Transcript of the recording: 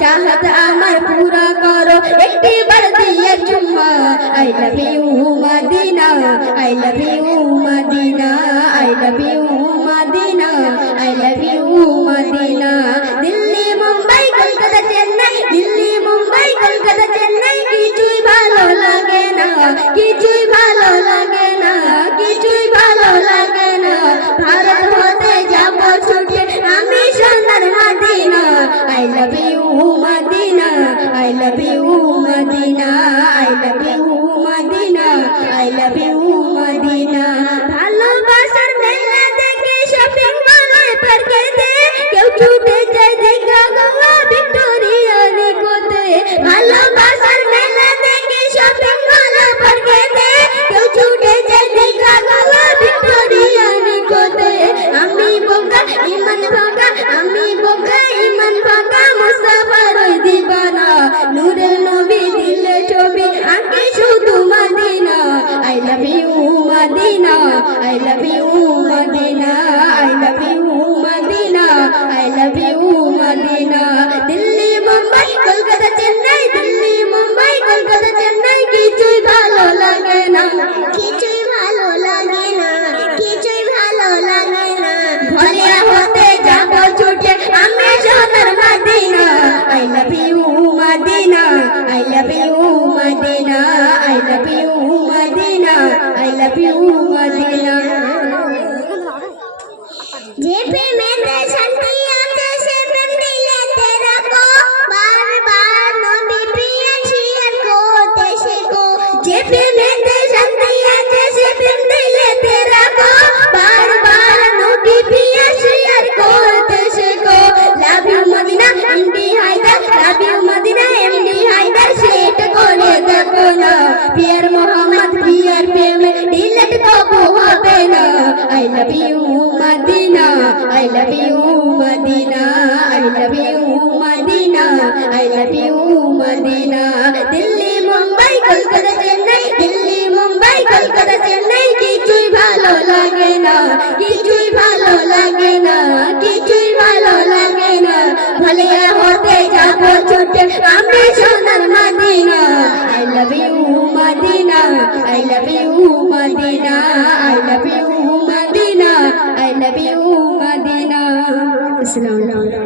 চাহাত আমার পুরা করো। একটি বার দিয়ে চুম্মা I love you Medina, I love you Medina, I love you Medina, I love you Medina, I love you Medina, I love you love you Medina যে প্রেমেতে শান্তি আছে সে প্রেম দিলে তেরা কো বারবার নবী প্রিয় ছিয়া কো দেশে কো যে প্রেমেতে Madina, I love you Madina, I love you Madina, I love you Madina. Delhi Mumbai Kolkata Chennai Delhi Mumbai Kolkata Chennai কিছুই ভালো লাগে না কিছুই ভালো লাগে না কিছুই ভালো লাগে না ভালো হতে যাব ছুটে আই লাভ ইউ মদিনা। আসসালামু আলাইকুম।